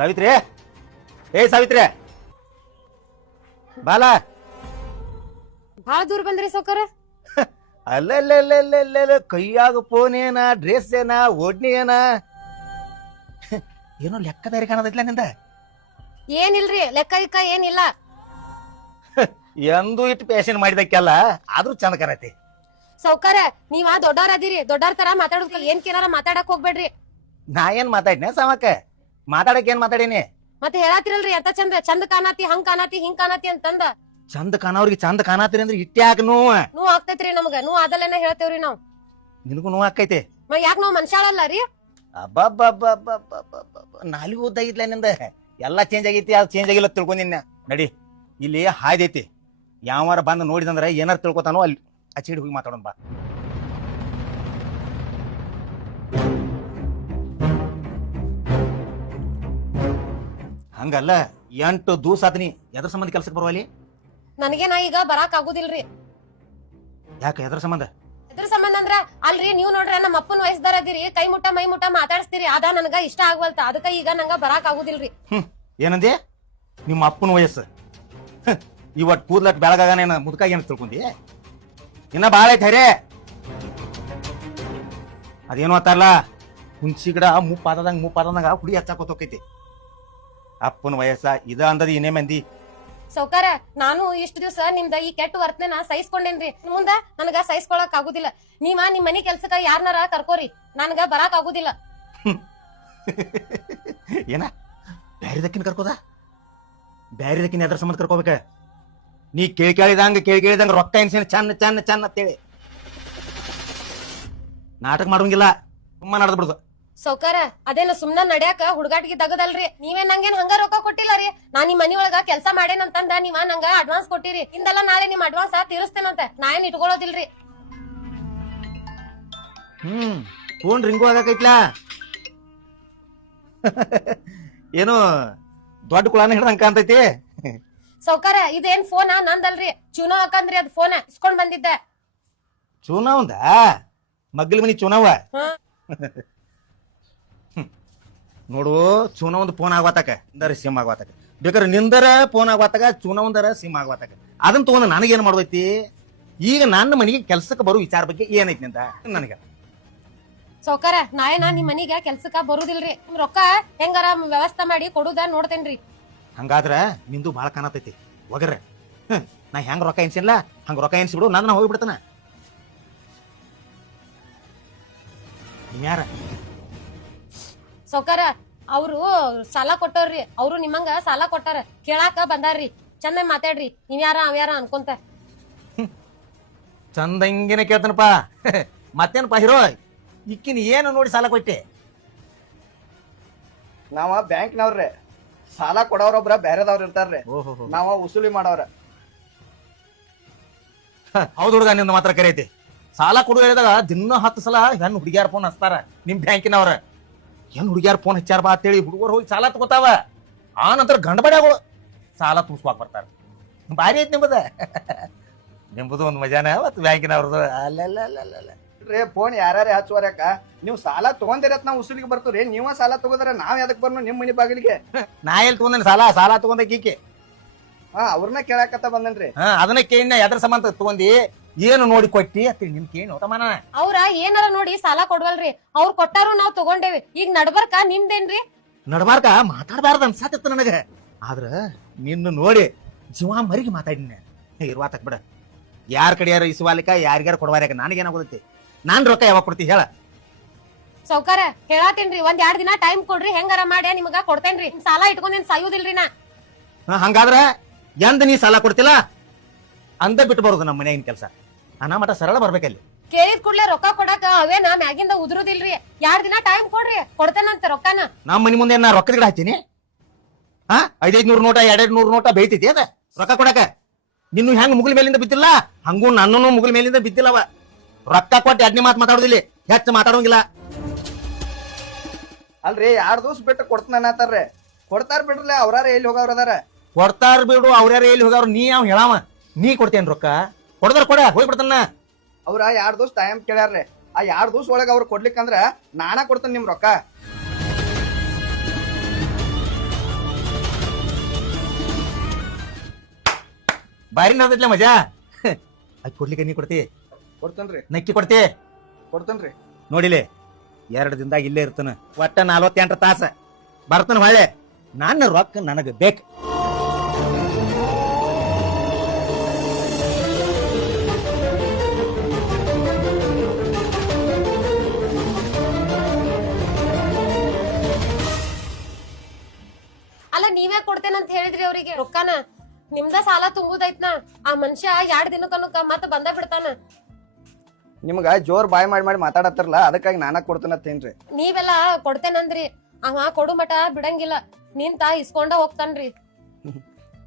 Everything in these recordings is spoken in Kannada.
ಸಾವಿತ್ರಿ, ಏ ಸಾವಿತ್ರಿ, ಬಾಲ. ಬಾಳ ದೂರ ಬಂದ್ರಿ ಸೌಕರ. ಅಲ್ಲ ಕೈಯಾಗ ಫೋನ್ ಏನ, ಡ್ರೆಸ್ ಏನ, ಓಡ್ನಿ ಏನ, ಏನೋ ಲೆಕ್ಕದಾರಿ ಕಾಣದೈತ್ಲ ನಿಂದ. ಏನಿಲ್ರಿ, ಲೆಕ್ಕ ಗಿಕ್ಕ ಏನಿಲ್ಲ. ಎಂದು ಇಟ್ಟು ಪ್ಯಾಷನ್ ಮಾಡಿದಕ್ಕೆಲ್ಲ ಆದ್ರೂ ಚಂದ ಕರತಿ. ಸೌಕರ ನೀವ ದೊಡ್ಡವ್ರ ಅದಿರಿ, ದೊಡ್ಡವ್ರ ತರ ಮಾತಾಡೋದ್ ಏನ್ ಕೇನಾರ ಮಾತಾಡಕ್ ಹೋಗ್ಬೇಡ್ರಿ. ನಾ ಏನ್ ಮಾತಾಡಿನ ಸಾಮಕ್ಕ? ಮಾತಾಡಕ್ ಏನ್ ಮಾತಾಡೀನಿ? ಮತ್ತೆ ಹೇಳತ್ತಿರಲ್ರಿ ಎಂತ ಚಂದ ಚಂದ ಕಾಣತಿ, ಹಂಗ್ ಕಾಣತಿ, ಹಿಂಗ್ ಕಾಣತಿ ಅಂತಂದ. ಚಂದ ಕಾಣವ್ರಿಗೆ ಚಂದ ಕಾಣತ್ತೀರಿ ಅಂದ್ರೆ ಇಟ್ಟ್ಯಾಕ ನೋವು ಆಗ್ತೈತ್ರಿ ನಮ್ಗ. ನೋವು ಅದಲ್ಲೇನ ಹೇಳ್ತೇವ್ರಿ ನಾವ್. ನಿನಗೂ ನೋವು ಆಕೈತಿ. ಯಾಕ ನಾವ್ ಮನುಷ್ಯಾಳಲ್ಲ ರೀ? ನಾಲಿಗೆ ಓದ್ದಾಗಿತ್ಲ ನಿಂದ. ಎಲ್ಲಾ ಚೇಂಜ್ ಆಗೈತಿ, ಅದು ಚೇಂಜ್ ಆಗಿಲ್ಲ ತಿಳ್ಕೊಂಡಿನ. ನಡಿ, ಇಲ್ಲಿ ಹಾಯ್ದೈತಿ. ಯಾವಾರ ಬಂದು ನೋಡಿದಂದ್ರೆ ಏನಾರ ತಿಳ್ಕೊತಾನೋ ಅಲ್ಲಿ ಅಚ್ಚಿಡಿ ಹೋಗಿ ಮಾತಾಡೋಣ ಬಾ. ಹಂಗಲ್ಲ, 8 ದಿವಸ ಆತನಿ ಎದ್ರ ಸಂಬಂಧ ಕೆಲ್ಸಕ್ಕೆ ಬರುವಲ್ಲಿ? ನನಗೆ ನಾ ಈಗ ಬರಾಕ್ ಆಗುದಿಲ್ರಿ. ಯಾಕೆ, ಎದ್ರ ಸಂಬಂಧ? ಎದ್ರ ಸಂಬಂಧ ಅಂದ್ರ ಅಲ್ರಿ, ನೀವ್ ನೋಡ್ರಿ ನಮ್ಮ ಅಪ್ಪನ ವಯಸ್ಸದಾರ ಅದಿರಿ, ಕೈ ಮುಟ್ಟ ಮೈ ಮುಟ್ಟ ಮಾತಾಡಿಸ್ತೀರಿ. ಅದ ನನಗ ಇಷ್ಟ ಆಗ್ವಲ್ತ, ಅದಕ್ಕ ಈಗ ನಂಗ ಬರಾಕ್ ಆಗುದಿಲ್ರಿ. ಏನಂದಿ? ನಿಮ್ಮ ಅಪ್ಪನ ವಯಸ್ಸು ಇವತ್ ಕೂದ್ಲಟ್ ಬೆಳಗಾಗನೇನ ಮುದ್ಕಾಗ ಏನ್ ತಿಳ್ಕೊಂಡಿ? ಇನ್ನ ಬಾಳ ಐತೆ ಹರೇ. ಅದೇನು ಅತ್ತಾರಲ್ಲ, ಹುಣ್ಸಿ ಗಿಡ ಮುಪ್ಪಾದಂಗ ಹುಡಿ ಹಚ್ಚಾಕೋತ ಹೋಕೈತಿ. ಅಪ್ಪನ ವಯಸ್ಸ ಇದ ಅಂದದ ಏನೇ ಮಂದಿ. ಸೌಕಾರ, ನಾನು ಇಷ್ಟ ದಿವಸ ನಿಮ್ದ ಈ ಕೆಟ್ಟ ವರ್ತನೆನ ಸಹಿಸ್ಕೊಂಡೇನ್ರಿ. ಮುಂದ ನನಗ ಸಹಿಸ್ಕೊಳಕ್ ಆಗುದಿಲ್ಲ. ನೀವ ನಿಮ್ ಮನಿ ಕೆಲ್ಸಕ್ಕ ಯಾರನಾರ ಕರ್ಕೋರಿ, ನನ್ಗ ಬರಾಕ್ ಆಗುದಿಲ್ಲ. ಏನ ಬ್ಯಾರಿದಕ್ಕಿನ ಕರ್ಕೋದ? ಬ್ಯಾರಿದಕ್ಕಿನ ಎದ್ರ ಸಂಬಂಧ ಕರ್ಕೋಬೇಕ? ನೀ ಕೇಳಿದಂಗ ರೊಕ್ಕ ಎನ್ಸಿನ ಚನ್ನ ಅಂತೇಳಿ ನಾಟಕ ಮಾಡೋಂಗಿಲ್ಲ. ಸುಮ್ಮ ನಡೆದ್ ಬಿಡುದು. ಸೌಕಾರ, ಅದೇನ ಸುಮ್ನ ನಡ್ಯಾಕ ಹುಡುಗಾಟಿಗೆ ತಗದಲ್ರಿ. ನೀವೇ ನಂಗೇನ್ ಹಂಗ ರೊಕ್ಕ ಕೊಟ್ಟಿಲ್ಲ ರೀ. ನಾ ನಿಮ್ ಮನಿ ಒಳಗ ಕೆಲ್ಸ ಮಾಡೇನಂತಂದ ನೀವ ನಂಗ ಅಡ್ವಾನ್ಸ್ ಕೊಟ್ಟಿರಿ. ಇಂದೆಲ್ಲ ನಾಳೆ ನಿಮ್ ಅಡ್ವಾನ್ಸ್ ತೀರಿಸ್ತೇನಂತ. ನಾ ಏನ್ ಇಟ್ಕೊಳ್ಳೋದಿಲ್ರಿ. Phone ring ಆಗೈತ್ಲಾ? ಏನು ದೊಡ್ಡ ಕುಳಾನ ಹಿಡ್ದಂಗ ಕಾಣ್ತೈತಿ. ಸೌಕಾರ, ಇದೇನ್ ಫೋನ್ ನಂದಲ್ರಿ, ಚೂನೋ ಹಾಕಂದ್ರಿ. ಅದ್ ಫೋನ್ ಇಸ್ಕೊಂಡ್ ಬಂದಿದ್ದೆ. ಚೂನಾ ಒಂದ ಮಗ್ಗಲ ಮನಿ ಚೂನವ ನೋಡು. ಚೂನಾ ಒಂದು ಫೋನ್ ಆಗ್ವಾತಕ, ಇಂದರ ಸಿಮ್ ಆಗ್ವಾತಕ. ಬೇಕಾದ್ರೆ ನಿಂದರ ಫೋನ್ ಆಗ್ವಾತಕ, ಚೂನಾ ಒಂದರ ಸಿಮ್ ಆಗ್ವಾತಕ. ಅದನ್ನ ತಗೊಂಡ್ ನನಗೇನ್ ಮಾಡ್ದೈತಿ? ಈಗ ನನ್ನ ಮನೆಗೆ ಕೆಲ್ಸಕ್ಕೆ ಬರೋ ವಿಚಾರ ಬಗ್ಗೆ ಏನೈತಿ ನಿಂದ ನನಗ? ಸೌಕಾರ, ನಾ ನಿಮ್ ಮನಿಗ ಕೆಲ್ಸಕ್ಕ ಬರುದಿಲ್ರಿ. ರೊಕ್ಕ ಹೆಂಗಾರ ವ್ಯವಸ್ಥೆ ಮಾಡಿ ಕೊಡುದ ನೋಡ್ತೇನ್ರಿ. ಹಂಗಾದ್ರ ನಿಂದು ಬಾಳ ಕಾಣತೈತಿ ಒಗರ. ನಾ ಹೆಂಗ ರೊಕ್ಕ ಎನ್ಸಿಲ್ಲ ಹಂಗ ರೊಕ್ಕ ಎನ್ಸಿಬಿಡು, ನನ್ನ ಹೋಗ್ಬಿಡ್ತಾನ. ಯಾರ ಸೌಕಾರ, ಅವ್ರು ಸಾಲ ಕೊಟ್ಟವ್ರಿ. ಅವ್ರು ನಿಮ್ಮಂಗ ಸಾಲ ಕೊಟ್ಟಾರ, ಕೇಳಾಕ ಬಂದಾರ್ರಿ. ಚಂದ ಮಾತಾಡ್ರಿ. ನೀವ್ಯಾರ ಅವ್ಯಾರ ಅನ್ಕೊಂತ. ಚಂದ ಹಿಂಗೇನೆ ಕೇಳ್ತಾನಪ್ಪ. ಮತ್ತೇನಪ್ಪ ಹೀರೋ, ಇಕ್ಕಿನ ಏನು ನೋಡಿ ಸಾಲ ಕೊಟ್ಟೆ? ನಾವ ಬ್ಯಾಂಕ್ನವ್ರೆ, ಸಾಲ ಕೊಡೋರೊಬ್ರ ಬ್ಯಾರೆದವ್ರ ಇರ್ತಾರ್ರಿ, ನಾವ ವಸೂಲಿ ಮಾಡವ್ರ. ಹೌದು ಹುಡುಗ, ನಿಂದ ಮಾತ್ರ ಕರೆಯೈತಿ. ಸಾಲ ಕೊಡು ಹೇಳಿದಾಗ ದಿನ 10 ಸಲ ಹೆಣ್ಣು ಹುಡುಗಿಯಾರ ಫೋನ್ ಹಚ್ತಾರ ನಿಮ್ ಬ್ಯಾಂಕಿನವ್ರ. ಹೆಣ್ಣು ಹುಡುಗಿಯಾರ ಫೋನ್ ಹಚ್ಚಾರ ಬಾ ಅಂತೇಳಿ ಹುಡುಗರು ಹೋಗಿ ಸಾಲ ತಗೋತಾವ. ಆ ನಂತರ ಗಂಡ ಬಡ್ಯಾಗಳು ಸಾಲ ತುಂಬಿಸ್ವಾಕ್ ಬರ್ತಾರ. ಭಾರಿ ಐತಿ ನಿಂಬದ. ನಿಂಬುದು ಒಂದು ಮಜಾನ ಮತ್ತು ಬ್ಯಾಂಕಿನವ್ರದ್ದು. ಅಲ್ಲ ಫೋನ್ ಯಾರ್ಯಾರ ಹಚ್ಚುವರ್ಯಾಕ ನೀವು ಸಾಲ ತಗೊಂಡಿರತ್ ನಾವ್ ಉಸುಲಿಗೆ ಬರ್ತವ್ರಿ. ನೀವ ಸಾಲ ತಗೋದ್ರ ನಾವ್ ಯಾದಕ್ ಬರ್ನು ನಿಮ್ ಮನಿ ಬಾಗಿಲಿಗೆ? ನಾ ಎಲ್ಲಿ ತಗೊಂಡೇನಿ ಸಾಲ ತಗೊಂಡ ಕೀಕೆ? ಅವ್ರನ್ನ ಕೇಳಾಕತ್ತ ಬಂದನ್ರಿ. ಅದನ್ನ ಕೇಳಿನ ಎದ್ರ ಸಂಬಂಧ ತಗೊಂಡಿ, ಏನು ನೋಡಿ ಕೊಟ್ಟಿ ಅಂತ ನಿಮ್ ಕೇಳಿ ತಮಾನ. ಅವ್ರ ಏನಾರ ನೋಡಿ ಸಾಲ ಕೊಡ್ವಲ್ರಿ. ಅವ್ರು ಕೊಟ್ಟಾರು ನಾವ್ ತಗೊಂಡೇವಿ. ಈಗ ನಡ್ಬರ್ಕ ನಿಮ್ದೇನ್ರಿ? ನಡ್ಬಾರ್ಕ ಮಾತಾಡಬಾರ್ದು ಅನ್ಸಾತಿತ್ತು ನನಗೆ. ಆದ್ರ ನಿನ್ನ ನೋಡಿ ಜೀವ ಮರಿಗೆ ಮಾತಾಡಿನ ಇರುವಾತಕ್ ಬಿಡ. ಯಾರ ಕಡೆ ಯಾರು ಇಸುವಾಲಿಕ ಯಾರಿಗಾರ ಕೊಡವಾರ್ಯಾಕ ನನಗೇನಾಗೋದೈತಿ? ನಾನ್ ರೊಕ್ಕ ಯಾವಾಗ ಕೊಡ್ತಿ ಹೇಳ? ಸೌಕಾರ, ಹೇಳಾತೇನ್ರಿ, 1-2 ದಿನ ಟೈಮ್ ಕೊಡ್ರಿ, ಹೆಂಗಾರ ಮಾಡಿ ನಿಮಗ ಕೊಡ್ತೇನ್ರಿ. ಸಾಲ ಇಟ್ಕೊಂಡೇನ್ ಸಾಯುದಿಲ್ರಿ ನಾ. ಹಂಗಾದ್ರ ಎಂದ ನೀ ಸಾಲ ಕೊಡ್ತಿಲ್ಲ ಅಂದ ಬಿಟ್ಟು ಬರೋದು ನಮ್ಮ ಮನ್ಯಾಗಿನ ಕೆಲಸ. ಅನ್ನ ಮಟ ಸರಳ ಬರ್ಬೇಕಲ್ಲಿ. ಕೇಳಿದ ಕೂಡ್ಲೆ ರೊಕ್ಕ ಕೊಡಾಕ ಅವೇನ ಮ್ಯಾಗಿಂದ ಉದುರುದಿಲ್ರಿ. 2 ದಿನ ಟೈಮ್ ಕೊಡ್ರಿ, ಕೊಡ್ತೇನಂತ ರೊಕ್ಕನ. ನಮ್ಮ ಮನಿ ಮುಂದೆ ನಾ ರೊಕ್ಕದ ಗಿಡ ಹಚ್ತೀನಿ. 500 ನೋಟ 200 ನೋಟ ಬೇಯ್ತೈತಿ ಅದ ರೊಕ್ಕ ಕೊಡಕ. ನಿನ್ನ ಹೆಂಗ್ ಮುಗಿಲ್ ಮೇಲಿಂದ ಬಿದ್ದಿಲ್ಲ ಹಂಗೂ ನನ್ನೂ ಮುಗಿಲ್ ಮೇಲಿಂದ ಬಿದ್ದಿಲ್ಲವ. ರೊಕ್ಕ ಕೊಟ್ಟು 2 ಮಾತು ಮಾತಾಡೋದಿಲ್ಲ, ಹೆಚ್ಚು ಮಾತಾಡೋಂಗಿಲ್ಲ. ಅಲ್ರಿ 2 ದಿವಸ ಬಿಟ್ಟು ಕೊಡ್ತಾನತ್ತಾರ್ರಿ. ಕೊಡ್ತಾರ ಬಿಡ್ರಲ್ಲ, ಅವ್ರಾರ ಎಲ್ಲಿ ಹೋಗವ್ರ ಅದಾರ? ಕೊಡ್ತಾರ ಬಿಡು, ಅವ್ರ್ಯಾರ ಎಲ್ಲಿ ಹೋಗವ್ರು? ನೀ ಅವ್ ಹೇಳಾವ, ನೀ ಕೊಡ್ತೇನ್ ರೊಕ್ಕ? ಕೊಡದ್ರ ಕೊಡ, ಹೋಗ್ಬಿಡ್ತಾನ. ಅವ್ರ 2 ದಿವಸ ಟೈಮ್ ಕೇಳ್ಯಾರ್ರಿ. ಆ 2 ದಿವಸ ಒಳಗ ಅವ್ರು ಕೊಡ್ಲಿಕ್ಕಂದ್ರ ನಾನಾ ಕೊಡ್ತೇನೆ ನಿಮ್ ರೊಕ್ಕ. ಬಾರಿ ನಡ್ದೈತ್ಲೆ ಮಜಾ ಅಕ್ಕಿ ಕೊಡ್ಲಿಕ್ಕೆ ನೀ ಕೊಡ್ತಿ ಕೊಡ್ತೇನ್ರಿ ನಕ್ಕಿ ಕೊಡ್ತಿ ಕೊಡ್ತೇನ್ರಿ. ನೋಡಿಲೆ 2 ದಿನದಾಗ ಇಲ್ಲೇ ಇರ್ತಾನ ಒಟ್ಟ 48 ತಾಸ ಬರ್ತಾನ ಹೊಳೆ ನನ್ನ ರೊಕ್ಕ ನನಗ ಬೇಕು. ಅಲ್ಲ ನೀವೇ ಕೊಡ್ತೇನಂತ ಹೇಳಿದ್ರಿ ಅವ್ರಿಗೆ ರೊಕ್ಕನ. ನಿಮ್ದ ಸಾಲ ತುಂಬುದೈತ್ನ. ಆ ಮನುಷ್ಯ 2 ದಿನಕ್ಕನುಕ ಮತ್ತ ಬಂದ ಬಿಡ್ತಾನ. ನಿಮ್ಗ ಜೋರ್ ಬಾಯ್ ಮಾಡಿ ಮಾತಾಡತ್ತಿರಲ್ಲ, ಅದಕ್ಕಾಗಿ ನಾನ ಕೊಡ್ತೇನತ್ತೇನ್ರಿ. ನೀವೆಲ್ಲ ಕೊಡ್ತೇನಂದ್ರಿ, ಅವ ಕೊಡು ಮಟ ಬಿಡಂಗಿಲ್ಲ. ನಿಂತ ಇಸ್ಕೊಂಡ ಹೋಗ್ತಾನ್ರಿ.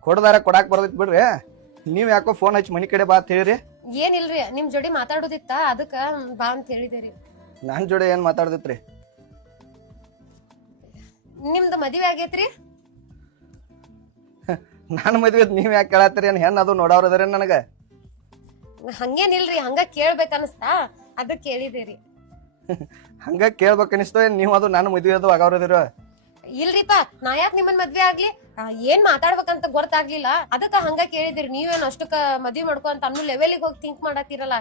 ಕೊಡದಾರ ಕೊಡಾಕ್ ಬರ್ತೈತಿ ಬಿಡ್ರಿ. ನೀವ್ ಯಾಕೋ ಫೋನ್ ಹಚ್ಚಿ ಮನಿ ಕಡೆ ಬಾ ಅಂತ ಹೇಳಿರಿ. ಏನಿಲ್ರಿ, ನಿಮ್ ಜೋಡಿ ಮಾತಾಡೋದಿತ್ತ, ಅದಕ್ಕ ಬಾ ಅಂತ ಹೇಳಿದೇರಿ. ನನ್ ಜೋಡಿ ಏನ್ ಮಾತಾಡ್ದಿತ್ರಿ? ನಿಮ್ದು ಮದ್ವೆ ಆಗೇತ್ರಿ? ನಾನ್ ಮದ್ವೆ ನೀವ್ ಯಾಕೆ ಕೇಳತ್ತೀರಿ? ಏನ್ ಹೆಣ್ ಅದು ನೋಡವ್ರ ಅದಾರ ನನಗ? ಹಂಗೇನಿಲ್ರಿ, ಹಂಗ ಕೇಳ್ಬೇಕ ಅನಸ್ತಾ ಅದಕ್ ಕೇಳಿದೇರಿ. ಹಂಗ ಕೇಳ್ಬೇಕನಿಸ್ತು. ಏನ್ ನೀವ್ ಅದು ನಾನು ಮದ್ವೆ ಅದು ಆಗವ್ರದಿರ? ಇಲ್ರಿಪಾ, ನಾ ಯಾಕೆ ನಿಮ್ಮನ್ ಮದ್ವೆ ಆಗ್ಲಿ? ಏನ್ ಮಾತಾಡ್ಬೇಕಂತ ಗೊತ್ತಾಗ್ಲಿಲ್ಲ, ಅದಕ್ಕ ಹಂಗ ಕೇಳಿದಿರಿ. ನೀವೇನ್ ಅಷ್ಟಕ್ಕ ಮದ್ವಿ ಮಾಡ್ಕೊ ಅಂತ ಅನ್ನೋ ಲೆವೆಲಿಗೆ ಹೋಗಿ ಥಿಂಕ್ ಮಾಡತ್ತೀರಲ್ಲ,